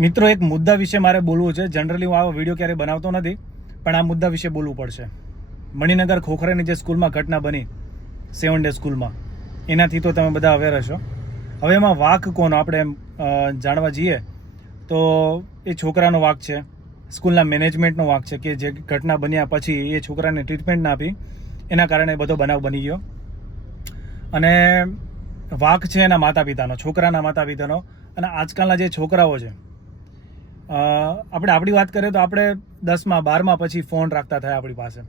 મિત્રો, એક મુદ્દા વિશે મારે બોલવું છે. જનરલી હું આવો વિડીયો ક્યારે બનાવતો નથી, પણ આ મુદ્દા વિશે બોલવું પડશે. મણિનગર ખોખરાની જે સ્કૂલમાં ઘટના બની, 7 ડે સ્કૂલમાં, એનાથી તો તમે બધા અવેર હશો. હવે એમાં વાંક કોનો આપણે જાણવા જઈએ તો એ છોકરાનો વાંક છે, સ્કૂલના મેનેજમેન્ટનો વાંક છે કે જે ઘટના બન્યા પછી એ છોકરાને ટ્રીટમેન્ટ ના આપી, એના કારણે બધો બનાવ બની ગયો. અને વાંક છે એના માતા પિતાનો, છોકરાના માતા પિતાનો. અને આજકાલના જે છોકરાઓ છે, આપણે આપણી વાત કરીએ તો આપણે 10માં 12માં પછી ફોન રાખતા થયા આપણી પાસે,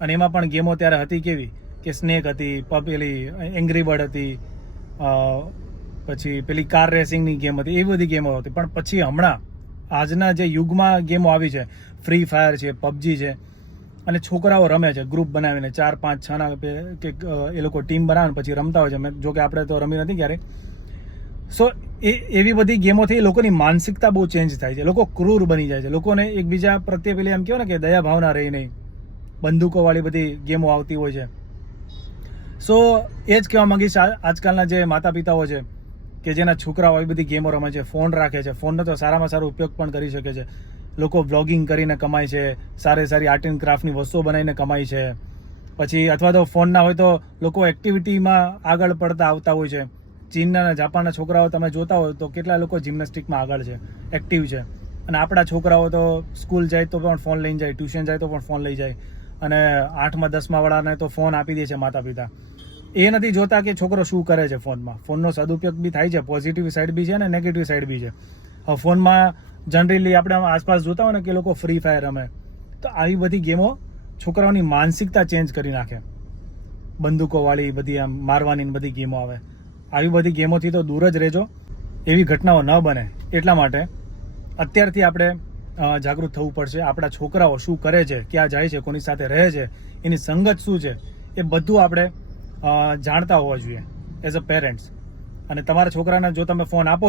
અને એમાં પણ ગેમો ત્યારે હતી કેવી કે સ્નેક હતી, પેલી એંગ્રી બર્ડ હતી, પછી પેલી કાર રેસિંગની ગેમ હતી, એવી બધી ગેમો હતી. પણ પછી હમણાં આજના જે યુગમાં ગેમો આવી છે, ફ્રી ફાયર છે, પબજી છે, અને છોકરાઓ રમે છે ગ્રુપ બનાવીને 4, 5, 6 કે એ લોકો ટીમ બનાવીને પછી રમતા હોય છે. જો કે આપણે તો રમી નથી ક્યારેય. સો એવી બધી ગેમોથી લોકોની માનસિકતા બહુ ચેન્જ થાય છે, લોકો ક્રૂર બની જાય છે, લોકોને એકબીજા પ્રત્યે પેલી એમ કહો ને કે દયા ભાવના રહી નહીં, બંદૂકોવાળી બધી ગેમો આવતી હોય છે. સો એ જ કહેવા માંગીશ આજકાલના જે માતા પિતાઓ છે કે જેના છોકરાઓ આવી બધી ગેમો રમે છે, ફોન રાખે છે, ફોનનો તો સારામાં સારો ઉપયોગ પણ કરી શકે છે. લોકો બ્લોગિંગ કરીને કમાય છે, સારી આર્ટ એન્ડ ક્રાફ્ટની વસ્તુઓ બનાવીને કમાય છે. પછી અથવા તો ફોન ના હોય તો લોકો એક્ટિવિટીમાં આગળ પડતા આવતા હોય છે. ચીનના અને જાપાનના છોકરાઓ તમે જોતા હોય તો કેટલા લોકો જિમ્નાસ્ટિકમાં આગળ છે, એક્ટિવ છે. અને આપણા છોકરાઓ તો સ્કૂલ જાય તો પણ ફોન લઈને જાય, ટ્યુશન જાય તો પણ ફોન લઈ જાય, અને 8માં 10માં વાળાને તો ફોન આપી દે છે માતા પિતા. એ નથી જોતા કે છોકરો શું કરે છે ફોનમાં. ફોનનો સદુપયોગ બી થાય છે, પોઝિટિવ સાઈડ બી છે અને નેગેટિવ સાઈડ બી છે. હવે ફોનમાં જનરલી આપણે આસપાસ જોતા હોય ને કે લોકો ફ્રી ફાયર રમે, તો આવી બધી ગેમો છોકરાઓની માનસિકતા ચેન્જ કરી નાખે. બંદૂકોવાળી બધી આમ મારવાની બધી ગેમો આવે. આવી બધી ગેમોથી તો દૂર જ રહેજો, એવી ઘટનાઓ ન બને એટલા માટે અત્યારથી આપણે જાગૃત થવું પડશે. આપણા છોકરાઓ શું કરે છે, ક્યાં જાય છે, કોની સાથે રહે છે, એની સંગત શું છે, એ બધું આપણે જાણતા હોવા જોઈએ એઝ અ પેરેન્ટ્સ. અને તમારા છોકરાને જો તમે ફોન આપો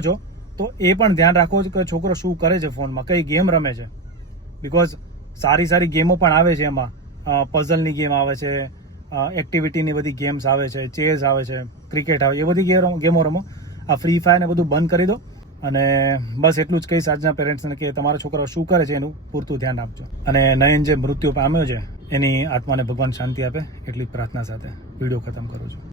છો તો એ પણ ધ્યાન રાખો કે છોકરો શું કરે છે ફોનમાં, કઈ ગેમ રમે છે. બિકોઝ સારી ગેમો પણ આવે છે, એમાં પઝલની ગેમ આવે છે, એક્ટિવિટીની બધી ગેમ્સ આવે છે, ચેસ આવે છે, ક્રિકેટ આવે, એ બધી ગેમો રમો. આ ફ્રી ફાયર ને બધું બંધ કરી દો. અને બસ એટલું જ કહીશ આજના પેરેન્ટ્સને કે તમારા છોકરાઓ શું કરે છે એનું પૂરતું ધ્યાન આપજો. અને નયન જે મૃત્યુ પામ્યો છે એની આત્માને ભગવાન શાંતિ આપે એટલી પ્રાર્થના સાથે વિડીયો ખતમ કરું છું.